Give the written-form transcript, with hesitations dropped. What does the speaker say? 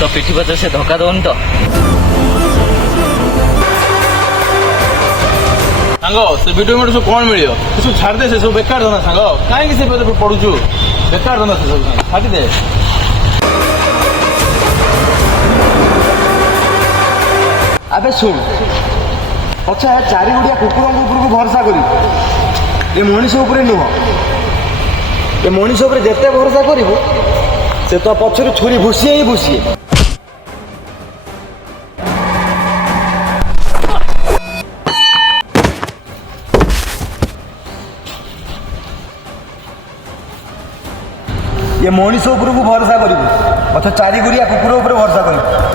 तो पिठी पचे से धोखा दौन तो सांग से भिडियो में सब कौन मिल सब छाड़ दे से सब बेकार धंदा सांग कहीं से पढ़ुचु बेकार धंदा से सब छाड़ी दे। अबे शुण अच्छा चारि गुड़िया कुकुर उपर भरोसा कर मनीष उपर नुह ये मनीष उपर जिते भरोसा कर से तो पछर छुरी भूसी ही भूसी। ये मनीष उपर भरोसा कर चारि गुड़िया कुकुर उपर भरोसा कर